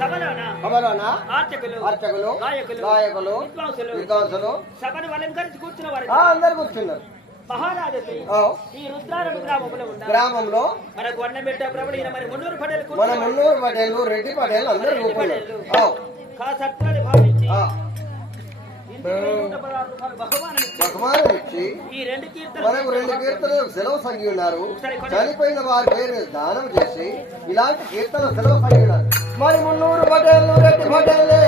సభలోన అర్చకులు గాయకులు విద్వాంసులు సభను అలంకరించి కూర్చున్న వారు అందరు కూర్చున్నారు. మహారాజు ఈ రుద్రారం గ్రామంలో మనకు అన్నం పెట్టే ప్రభుడు మన మున్నూరు పటేలు రెడ్డి పటేలు అందరు భావించి బహుమానం ఇచ్చి మనకు 2 కీర్తనలు సెలవు సంగి ఉన్నారు. చనిపోయిన వారి పేరు దానం చేసి ఇలాంటి కీర్తనలు సెలవు సంగి ఉన్నారు. మరి మున్నూరు పటేలు రెడ్డి పటేలే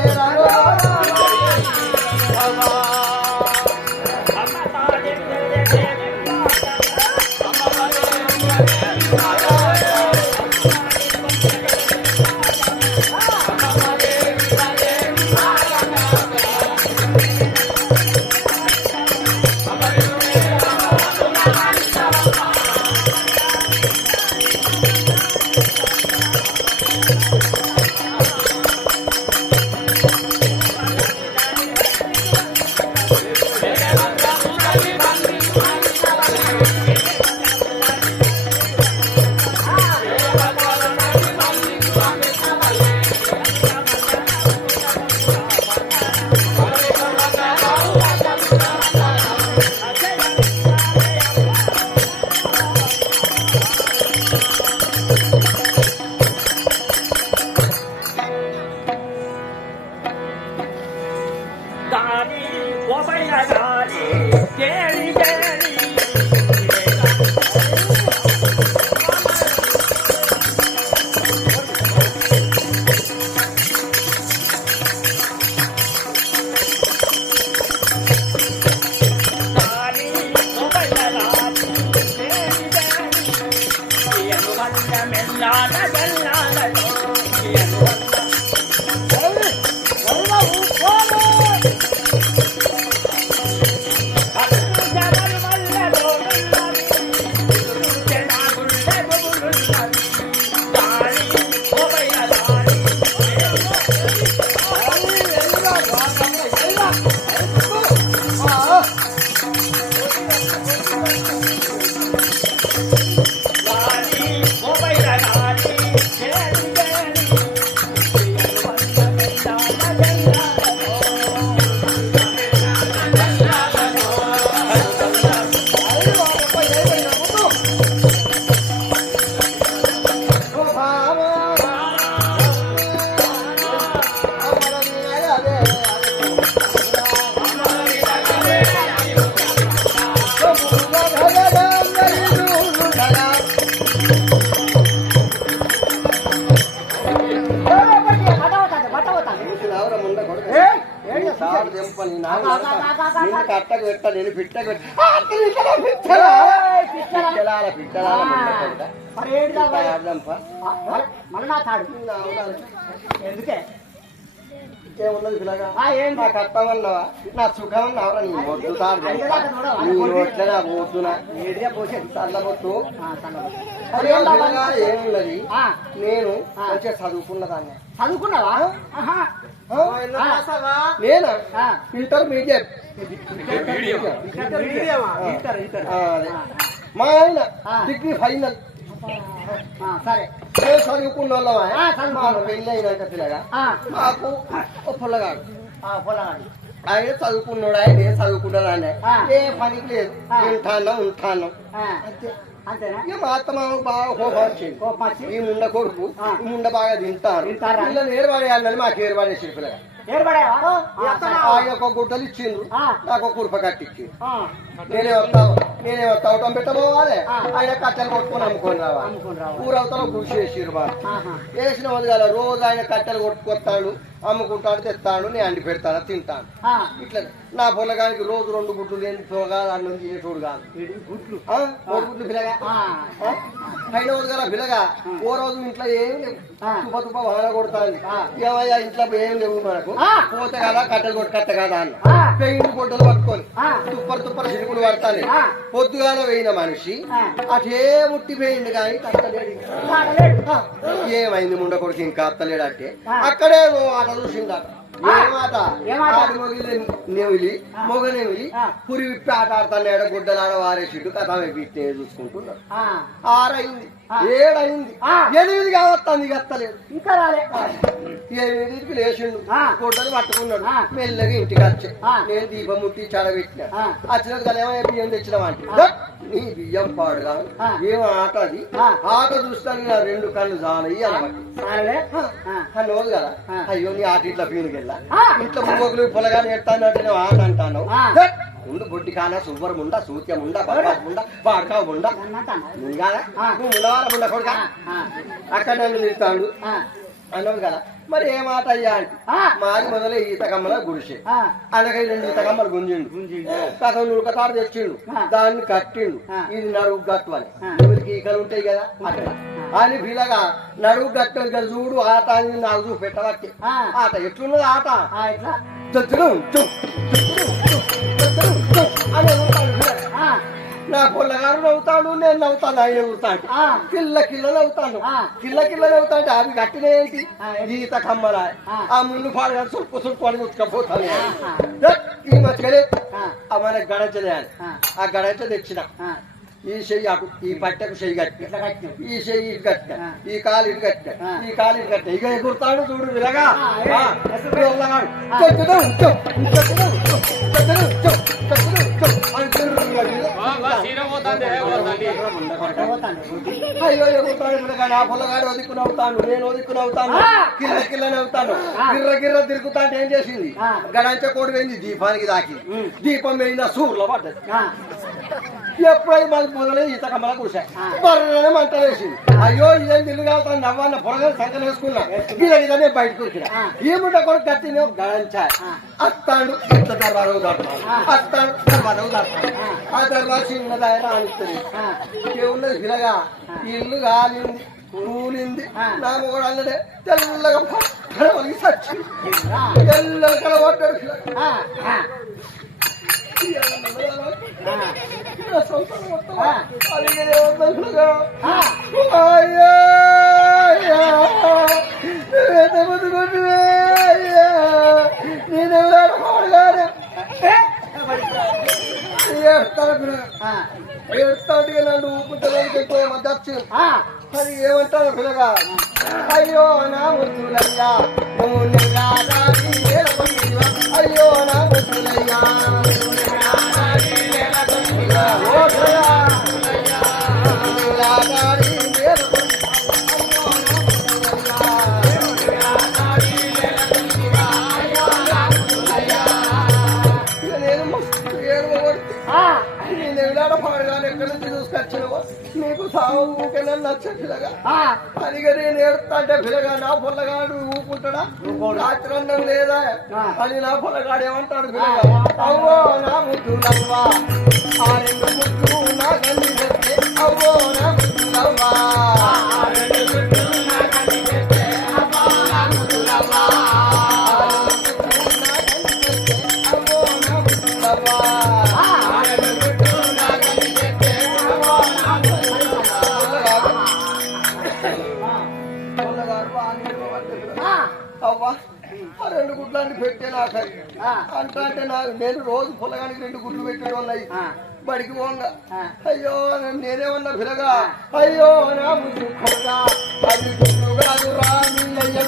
కట్టకు పెట్ట నేను పిట్టకు ఎందుకే ఇంకేమున్నది పిల్లగా నా కట్టమన్నావా నా సుఖమన్నావరా నీ వద్దు తాడు నీ నోట్లే నా పోతున్నా చల్లబొత్తు ఏమున్నది నేను మంచిగా చదువుకున్నదాన్ని చదువుకున్నావా నేనా ఇంటర్మీడియట్ మా ఆయన డిగ్రీ ఫైనల్ సరే చదువుకున్న వాళ్ళ పెళ్ళి అయినాక పిల్లగా మాకు పొల్లగాడు ఆయన చదువుకున్నాడు ఆయన నేను చదువుకున్నాడు ఆయన ఏ పనికి లేదు ఉంటాను ఇక మా అత్త మామ బాగా కోపం ఈ ముండ కొడుకు ఈ ముండ బాగా తింటారు పిల్లలు ఏర్పడేయాలని మాకు ఏర్పడేసి పిల్లగా ఆయన ఒక గుడ్డలు ఇచ్చిండ్రు నాకు ఒక కుర్ప కట్టించి నేనే వస్తావటం పెట్టబోవాలి ఆయన కట్టెలు కొట్టుకొని అమ్ముకొని రావాలి ఊరవతలో కృషి చేసిరు బాగా వేసిన వద్దు కదా రోజు ఆయన కట్టెలు కొట్టుకొస్తాడు అమ్ముకుంటాడు తెస్తాడు నేను అండి పెడతాను తింటాను ఇట్లా నా పొలగానికి రోజు 2 గుడ్లు లేని కాదు అన్నం తినేటోడు కాదు గుడ్లు 3 గుడ్లు పిల్లగా అయిన వద్దు కదా పిల్లగా ఓ రోజు ఇంట్లో ఏం లేవు తుప్ప వాన కొడతాను ఏమయ్యా ఇంట్లో ఏం లేవు మనకు పోతే కదా కట్టెలు కొట్టు కట్ట కదా అన్న పెయింట్ గుడ్డలు పట్టుకొని తుప్పరు చిరుకులు పడతాను పొద్దుగాల వేయిన మనిషి అటే ముట్టిపోయింది కానీ కట్టలేడు ఏమైంది ముండ కొడుకు ఇంకా అత్తలేడు అంటే అక్కడే ఆట చూసిందట ఏమాట ఆడి నెమిలి మొగనెమిలి పురి విప్పి ఆట ఆడుతాడు గుడ్డలాడ వారేసిట్టు కథ వీటిని చూసుకుంటున్నాడు 6 అయింది 7 అయింది 8 కావస్తుంది గత్తలేదు ఇంకా రాలే 8కి లేచిండు గుడ్డలు పట్టుకున్నాడు మెల్లగా ఇంటికి వచ్చి నేను దీపం ముట్టి చెడబెట్టినా వచ్చినది కదా ఏమో బియ్యం తెచ్చినామంటే నీ బియ్యం పాడుగా ఏం ఆట అది ఆట చూస్తాను నా 2 కళ్ళు జాలయ్యి అన్నోదు కదా అయ్యో నీ ఆట ఇట్లా పీనుకెళ్ళా ఇంట్లో ముగ్గులు పొలగాని ఎట్టాను అంటే నువ్వు ఆట అంటాను ఉండు బొడ్డి కానా సువ్వరం ఉండా సూత్యం ఉండా బర్బాస్ ఉండా బాడకా ఉండా నువ్వు కాదా నువ్వు ఉండవారా ఉండ కొడుకా అక్కడ నన్ను తిడతాడు అన్నావు కదా మరి ఏ మాట అయ్యా అంటే మాది మొదలే ఈతకమ్మల గుడిసే అలాగే 2 ఈతకమ్మలు గుంజిండు కథ నుడకతాడు తెచ్చిండు దాన్ని కట్టిండు ఇది నడుగు గట్టు అని ఎవరికి ఈకలు ఉంటాయి కదా అక్కడ అని పిల్లగా నడుగు గట్టు కదా చూడు ఆట అని నాకు చూసి పెట్టబట్టి ఆట ఎట్లున్నది ఆట నా పొల్లగారు నవ్వుతాడు నేను నవ్వుతాను ఆయన నవ్వుతాడు కిల్ల నవ్వుతాను కిల్ల నవ్వుతాడు అవి కట్టిన ఏంటి గీత కమ్మల ఆ ముందు పాడు సుల్పు అని ముచ్చుకపోతాను ఈ మచ్చలే మన గడచలేయాలి ఆ గడచ తెచ్చిన ఈ చెయ్యి అటు ఈ పట్టకు చెయ్యి కట్టిన ఈ చెయ్యి ఇటు కట్టిన ఈ కాలు ఇటు కట్టిన ఈ కాలు ఇటు కట్టిన ఇక ఎగురుతాడు చూడు విలగా అయ్యో ఎగురుతాడు విలగా నా పొల్లగాడు వదిక్కు నవ్వుతాను నేను వదిక్కు నవ్వుతాను కిల్ల నవ్వుతాను గిర్ర తిరుగుతాంటే ఏం చేసింది గడంచ కోడి పోయింది దీపానికి దాకి దీపం పోయింది సూర్లో పడ్డది ఎప్పుడైతే మనకు మొదలై ఈత కమ్మల కూర్చాయి బర్రనే మంట వేసింది అయ్యో ఇదేం తిరిగి వెళ్తాను నవ్వన్న పొరగానే సంకలు వేసుకున్నా గిదనే బయటకు వచ్చిన ఏముంట కూడా కట్టిన గడంచా అత్తాడు ఇంత దర్వాజకు దాటుతాడు అత్తాడు దర్వాజకు దాటుతాడు ఆ దర్వాజ చిన్న దాయన అనిస్తుంది ఏమున్నది పిల్లగా ఇల్లు కాలింది కూలింది నా కూడా అల్లడే తెల్లగా పక్కన సచ్చి తెల్లగా కలబడ్డాడు ఏడుతాడుగా నన్ను ఊపుకుంటే మధ్య వచ్చింది అది ఏమంటారు పిల్లగా అయ్యో నా ముద్దులయ్యా అయ్యో నా ముద్దులయ్యా ఎక్కడి నుంచి చూసుకొచ్చినవో నీకు సాగు ఊకేనా నచ్చ పిల్లగా అదిగా నేను ఏడుతాంటే పిల్లగా నా పొల్లగాడు ఊపుకుంటాడా రాత్రి అన్నం లేదా అని నా పొల్లగాడు ఏమంటాడు పిల్లగా అవ్వో నా ముద్దు నవ్వా ఆ 2 ముద్దు నా కన్ని తెస్తే అవ్వో నా ముద్దు నవ్వా అవ్వా ఆ 2 గుడ్లన్నీ పెట్టే నాకు అంటే నేను రోజు పొలగానికి 2 గుడ్లు పెట్టే ఉన్నాయి బడికి పోగా అయ్యో నేనేమన్నా పిల్లగా అయ్యో నా ముద్దు కొడగా అది గుడ్లు కాదు రామి అయ్య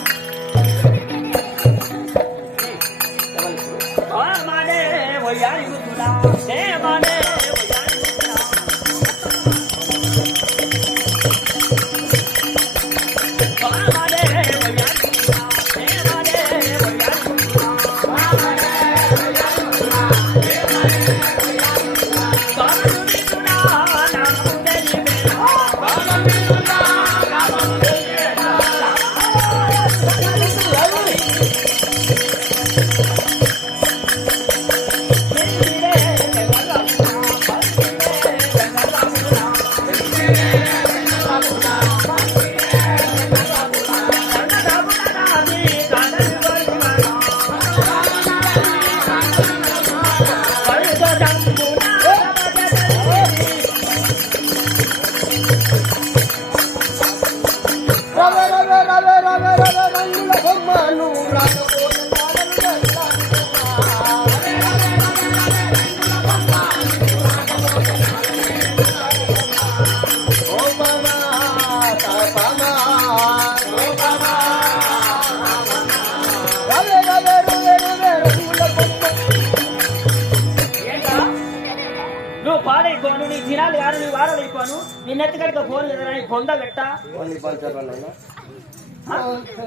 నువ్వు పాడైపోను, నీ దినాలు కాదు, నీ వారాలు అయిపోను, నీ నెత్తికడికి ఫోన్ లేదా నీ పొంద పెట్టా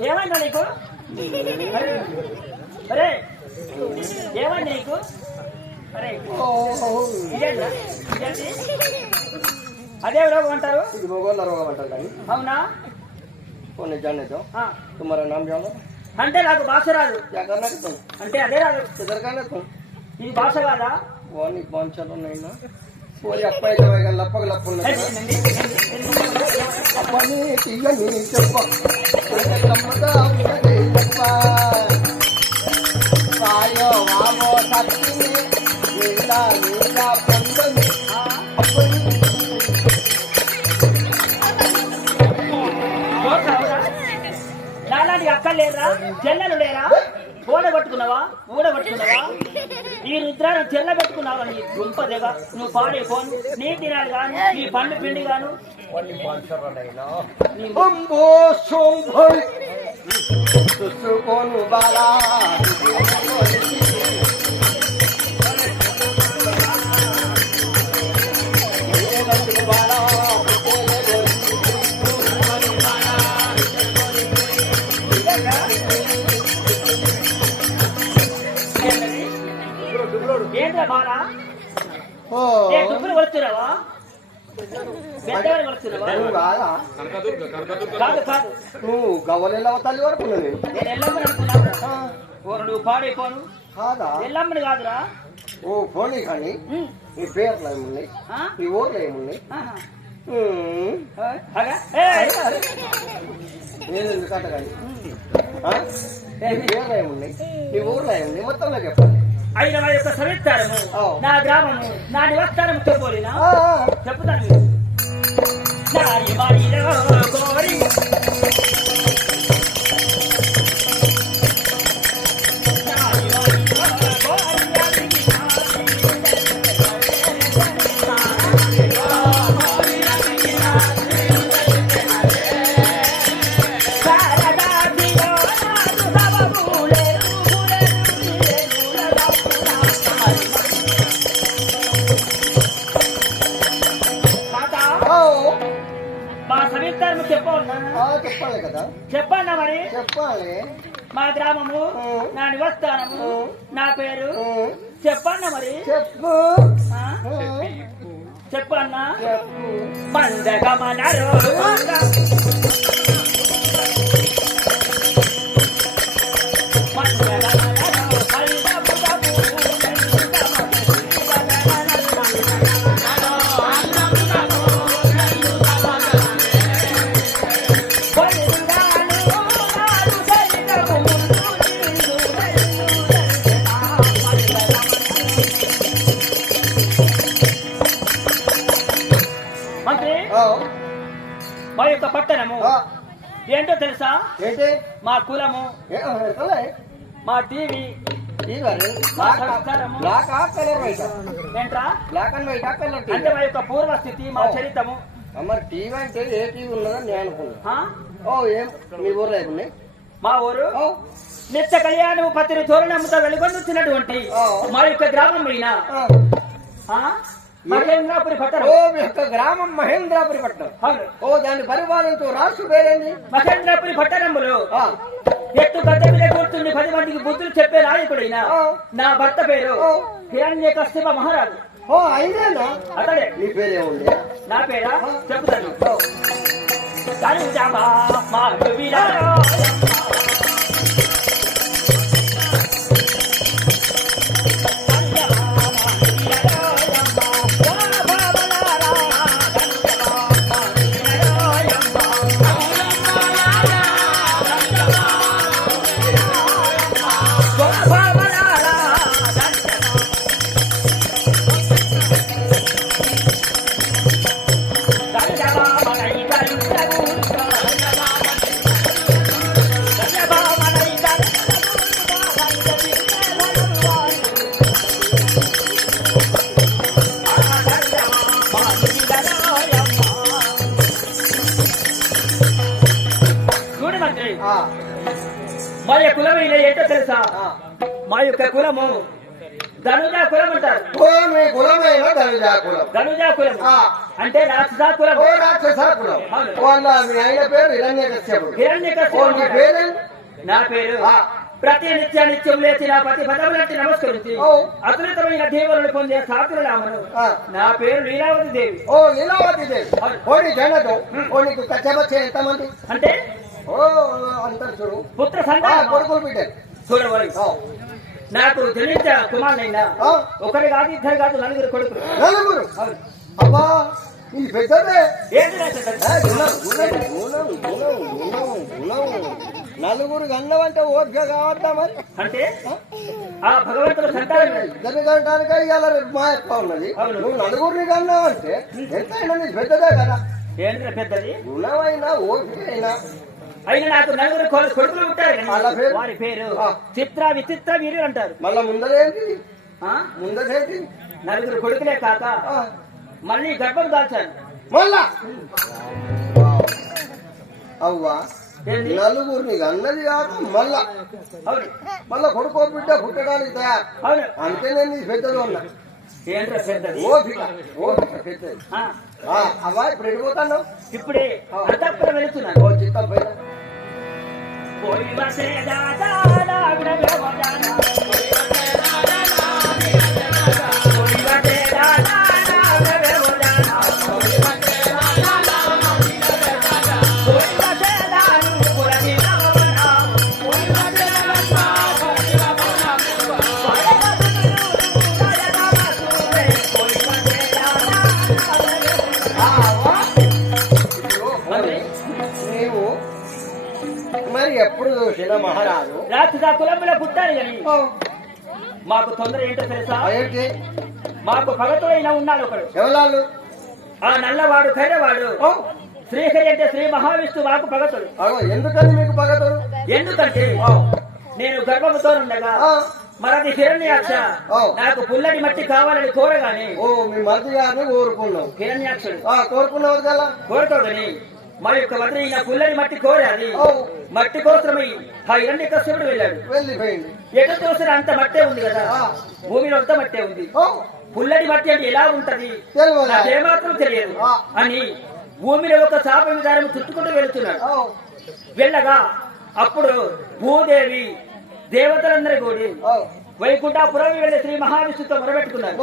ఏమైందా నీకు? అరే ఏమైంది నీకు? అరే అదే రోగం అంటారు. అవునా? అంటే నాకు భాష రాదు. అంటే అదే రాదు. ఇది భాష కాదా? నాలాంటి అక్కలు లేరా, చెల్లెలు లేరా? ఊడగొట్టుకున్నావా? ఈ రుద్రాన్ని చెల్ల పెట్టుకున్నావా? నీ గుంపదేగా నువ్వు పాడైపోను, నీ తినాలి గాను, నీ పండు పిండి గాను ఏంట్రా బాలా? దుబ్బులు కొలుస్తున్నావా? పెద్దవాళ్ళు కొలుస్తున్నావా? కాదు కాదు, నువ్వు గవ్వలు తల్లి వరకు నేను ఎల్లమ్మని అనుకున్నావురా. నువ్వు పాడైపోను కాదా? ఎల్లమ్మని కాదురా. ఓ పోనీ కానీ నీ పేర్లు ఏమున్నాయి, నీ ఊర్లో ఏమున్నాయి? నేను ఎందుకంట కానీ నీ పేర్లు ఏమున్నాయి, నీ ఊర్లో ఏమున్నాయి మొత్తంలో చెప్పాలి. అయిన వారి యొక్క సవిస్తారము, నా గ్రామము, నా నివాస్తారము చెప్పోలేనా? చెప్తాను. చెప్పాలి కదా, చెప్పన్నా మరి చెప్పాలి. మా గ్రామము, నా నివాస్థానము, నా పేరు చెప్పన్నా మరి. చెప్పు చెప్పన్నా. పండగమనరో మా యొక్క పట్టణము ఏంటో తెలుసా? ఏంటి? మా కులము, మా టీవీ, మా సంస్కారము ఏంట్రా అంటే మా యొక్క పూర్వస్థితి, మా చరిత్రము. మరి టీవీ అంటే ఏ టీవీ ఉన్నదని నేను అనుకున్నా. ఏం మీ ఊర్లో ఏమున్నాయి? మా ఊరు నిత్య కళ్యాణము పత్రి తోరణముతో వెలుగొందుతున్నటువంటి మా యొక్క గ్రామం అయినా మహేంద్రాపురి పట్టణం. మీ యొక్క గ్రామం మహేంద్రాపురి పట్టణం. దాని పరిపాలనతో రాష్ట్ర పేరేంది? మహేంద్రాపురి పట్టణంలో ఎత్తు గడ్డ మీద కూర్చుని 10 మందికి బుద్ధులు చెప్పే నాయకుడైనా నా భర్త పేరు హిరణ్యకశిప మహారాజు. అయినా అతడే. నీ పేరేముంది? నా పేరా చెప్తాను. మా యొక్క కులము ఏంటో తెలుసా? మా యొక్క కులము ధనుజా కులం అంటారు. ఓ మీ కులమైన ధనుజా కులం. ధనుజా కులం అంటే రాక్షస కులం. ఓ రాక్షస కులం. వాళ్ళ మీ ఆయన పేరు హిరణ్యకశ్యపుడు. ఓ మీ పేరు? నా పేరు ప్రతి నిత్యం లేచి నా ప్రతి పదవులంటే నమస్కరించి అతులితమైన దేవులను పొందే సాతుల రామను. నా పేరు లీలావతి దేవి. ఓ లీలావతి దేవి. ఓడి జనతో ఓ నీకు కచ్చబచ్చ ఎంతమంది అంటే ఓ అంటారు చూడు పుత్ర సంతానం కొడుకులు బిడ్డలు చూడవాలి. నాకు జనించ కుమారునైనా ఒకరి కాదు ఇద్దరు కాదు నలుగురు కొడుకులు. నలుగురు? అబ్బా ఈ పెద్దదే. నలుగురు గన్నవంటే ఓపిక కావద్దా మరి? అంటే ఆ భగవంతుడు సంతానం జనగంటానికే ఇవాళ మా ఎక్కువ ఉన్నది. నువ్వు నలుగురిని కన్నావంటే ఎంతైనా నీకు పెద్దదే కదా. ఏంటి పెద్దది? గుణమైనా ఓపిక అయినా అయినా నాకు నలుగురు కొడుకులు ఉంటారు. వారి పేరు చిత్ర విచిత్ర వీరులు అంటారు. మళ్ళా ముందరేంటి? ముందరేంటి? నలుగురు కొడుకులే కాక మళ్ళీ గర్భం దాల్చాను. మళ్ళా అవ్వా నలుగురిని అన్నది కాక మళ్ళా మళ్ళా కొడుకో బిడ్డ పుట్టడానికి తయారు. అవును. అంతే నేను నీ పెద్దలు ఉన్నా. ఏంట్రా పెద్దది? ఓపిక ఓపిక పెద్దది. అవ్వా ఇప్పుడు వెళ్ళిపోతాను. ఇప్పుడే అంతఃపురం వెళుతున్నాను. ఓ చిత్తం పైన ఎప్పుడు చూసిన మహారాజు రాక్షస కులంలో పుట్టారు కానీ మాకు తొందర ఏంటో తెలుసా? ఏంటి? మాకు భగతుడైనా ఉన్నాడు ఒకడు. ఎవరు? ఆ నల్లవాడు ఖైరవాడు శ్రీహరి అంటే శ్రీ మహావిష్ణు మాకు భగతుడు. ఎందుకని మీకు భగతుడు? ఎందుకంటే నేను గర్భముతో ఉండగా మరది హిరణ్యాక్ష నాకు పుల్లటి మట్టి కావాలని కోరగానే మీ మరిది గారిని కోరుకున్నావు. హిరణ్యాక్షుడు కోరుకున్నావు కదా. కోరుకోదని మా యొక్క వదిలి నా పుల్లని మట్టి కోరాది. మట్టి కోసమై ఆ హిరణ్యకశ్యపుడు వెళ్ళాడు. వెళ్ళిపోయింది. ఎటు చూసిన అంత మట్టే ఉంది కదా, భూమిలో అంత మట్టే ఉంది. పుల్లటి మట్టి అంటే ఎలా ఉంటది నాకేమాత్రం తెలియదు అని భూమిలో ఒక చాప విధానం చుట్టుకుంటూ వెళుతున్నాడు. వెళ్ళగా అప్పుడు భూదేవి దేవతలందరి కూడి వైకుంఠపురం వెళ్ళి శ్రీ మహావిష్ణుతో మొరబెట్టుకున్నారు.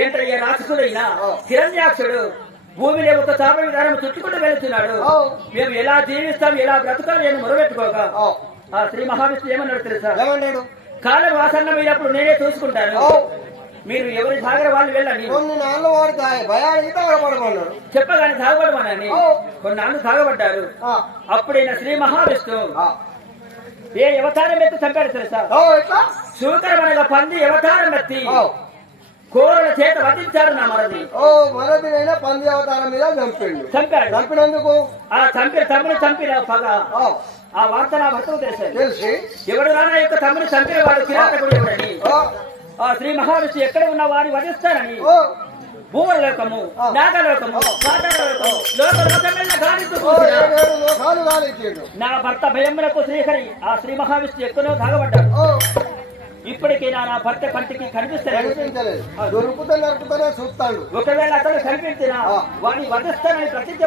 ఏంటయ్యా రాక్షసుడైనా హిరణ్యాక్షుడు భూమిలో ఒక చాప విధానం చుట్టుకుంటూ వెళుతున్నాడు, మేము ఎలా జీవిస్తాం ఎలా బ్రతకాలి అని మొరబెట్టుకోక ఆ శ్రీ మహావిష్ణు ఏమన్నాడు తెలుసా? కాలం వాసన్నమైనప్పుడు నేనే చూసుకుంటాను, మీరు ఎవరి సాగర వాళ్ళు వెళ్ళండి. చెప్పగానే సాగబడమనని కొన్నాళ్ళు సాగబడ్డారు. అప్పుడైనా శ్రీ మహావిష్ణు ఏ అవతారం ఎత్తి చంపాడు తెలుసా? శూకరమనగా పంది అవతారం ఎత్తి కోరల చేత వధించాడు నా మరది. మరదినైనా పంది అవతారం మీద చంపాడు. చంపినందుకు ఆ చంపిన పగ ఆ వార్త నా భర్తకు తెలిసి ఎవడు నా యొక్క తమ్ముని చంపిన వాడు కిరాతకుడు ఎవడని ఆ శ్రీ మహావిష్ణు ఎక్కడ ఉన్న వారిని వధిస్తానని భూలోకము నాగలోకము నా భర్త భయములకు శ్రీహరి ఆ శ్రీ మహావిష్ణు ఎక్కడో దాగబడ్డాడు. ఇప్పటికీ నా భర్త కంటికి కనిపిస్తలేదు. చూస్తాడు. ఒకవేళ అతను కనిపించినా వాడిని వధిస్తానని ప్రతిజ్ఞ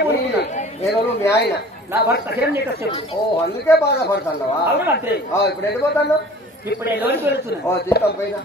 మీ ఆయన నా భర్త హిరణ్యకశ్యపుడు. అందుకే బాధపడతాను. అవును మంత్రి. ఇప్పుడు వెళ్ళిపోతాను. ఇప్పుడే లోనికి వెళ్తున్నా. చిత్తం పైన